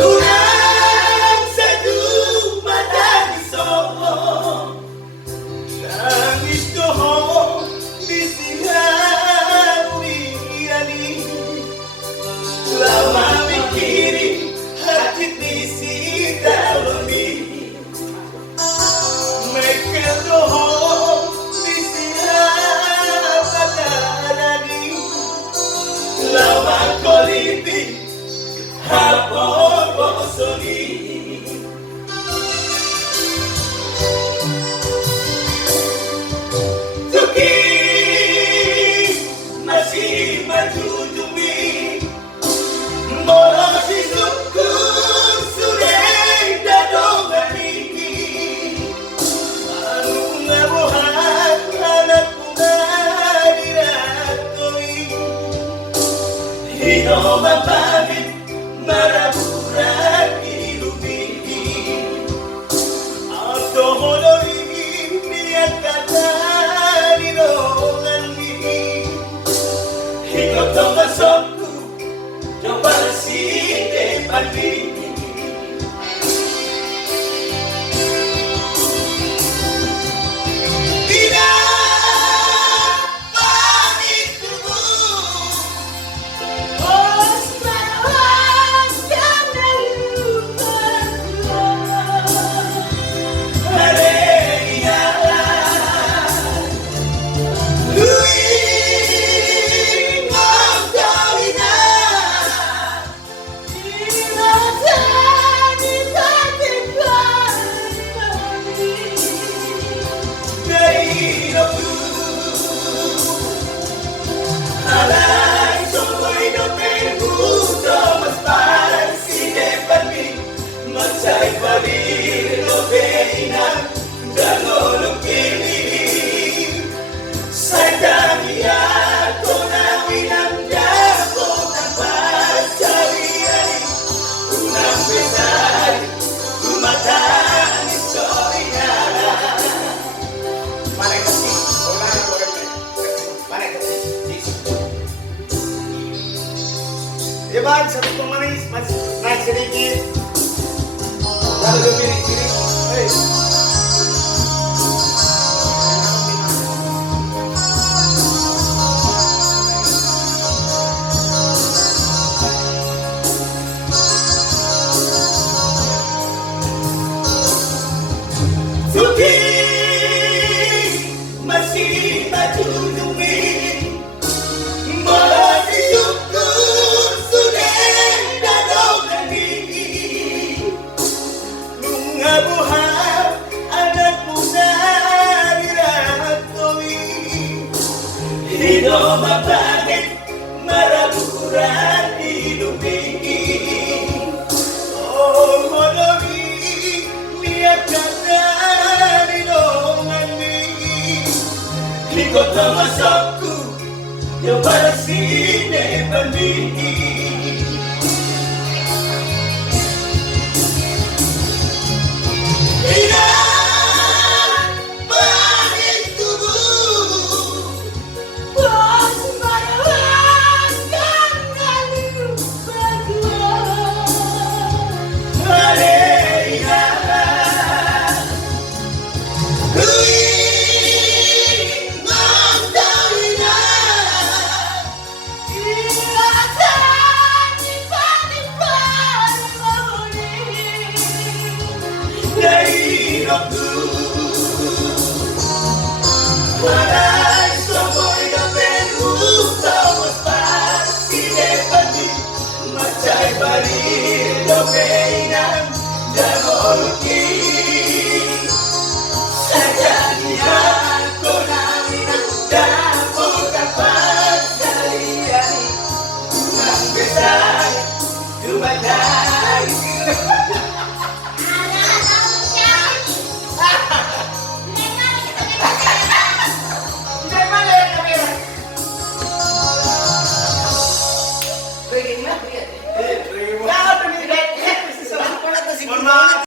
Urang sa dumadang isomo Nangis ko ho Bisihan umiirani Lama mikirin Hakit ni si Dalami Mekendo ho Bisihan Pagkalani Lama kolipin Hapon bosoni Tuki masih majujumi Molo si syukur sureng dadongan ini Anu ngabuhan anakku ngadiratoi Hino mapamit maraburan ilumini Auto honori niat kata nilongan ini Hingga tomasokku coba si depan ini Masay palir lo peinan dan olukini Sadania tonawinan dako tanpa cari-cari Unang besar umatan historia Mana kasih? Orang boleh Mana kasih? Ya bang, satu pemanis masih naik sedikit Lalu kiri-kiri, hei. Suki masih maju dumi, malah syukur sudah dadongan ini. Ngabuhan anak muda diratoi Hidup mabangit maraburan hidup ini Oh honori niat kata nilongan ini Ikut masakku yang pada sini bandingi Walau semua dapat utama pasti dapat macai bari dobenan dan moluki